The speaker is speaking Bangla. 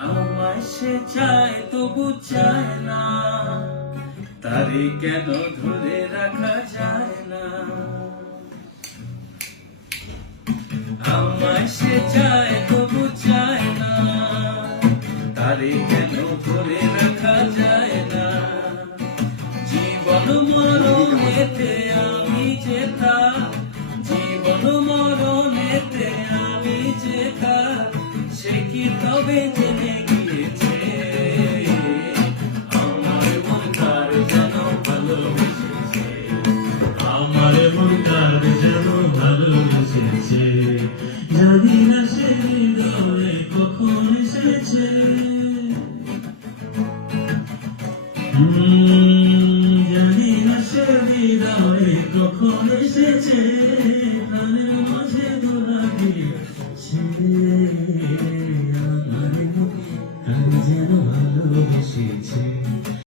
আমায় সে চায়, তবু চায় না। তারে কেন ধরে রাখা যায় না? আমায় সে চায়, তবু চায় না। তারে কেন ধরে রাখা যায় না? জীবন মরণেতে সে কি তবে জেনে গিয়েছে? আমার মন তার যেন ভালোবেসেছে। আমার মন তার যেন ভালোবেসেছে। জানি না সে হৃদয়ে কখন এসেছে? জানি না সে হৃদয়ে কখন এসেছে? প্রাণের